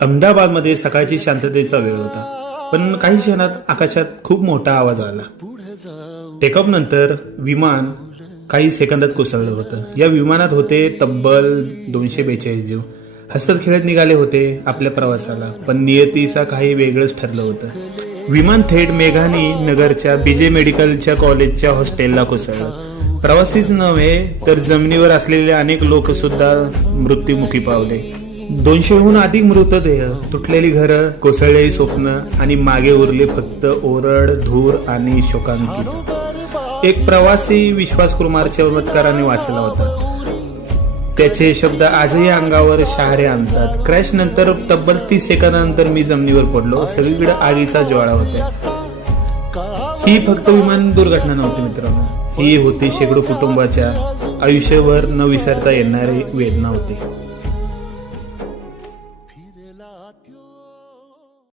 अहमदाबादमध्ये सकाळची शांततेचा वेळ होता, पण काही क्षणात आकाशात खूप मोठा आवाज आला. टेकऑफ नंतर विमान काही सेकंदात कोसळलं होतं. या विमानात होते तब्बल 242 जीव. हसत खेळत निघाले होते आपल्या प्रवासाला, पण नियतीचा काही वेगळंच ठरलं होतं. विमान थेट मेघानी नगरच्या बीजे मेडिकलच्या कॉलेजच्या हॉस्टेलला कोसळलं. प्रवासीच नव्हे तर जमिनीवर असलेले अनेक लोक सुद्धा मृत्युमुखी पावले. 200हून अधिक मृतदेह, तुटलेली घरं, कोसळलेली स्वप्न आणि मागे उरले फक्त ओरड, धूर आणि शोकांकित. एक प्रवासी विश्वास कुमार चमत्काराने वाचला होता. त्याचे शब्द आजही अंगावर शहारे आणतात. क्रॅश नंतर तब्बल 30 सेकंदानंतर मी जमिनीवर पडलो. सगळीकडे आगीचा ज्वाळा होता. ही फक्त विमान दुर्घटना नव्हती मित्रांनो, ही होती शेकडो कुटुंबाच्या आयुष्यभर न विसरता येणारी वेदना होती.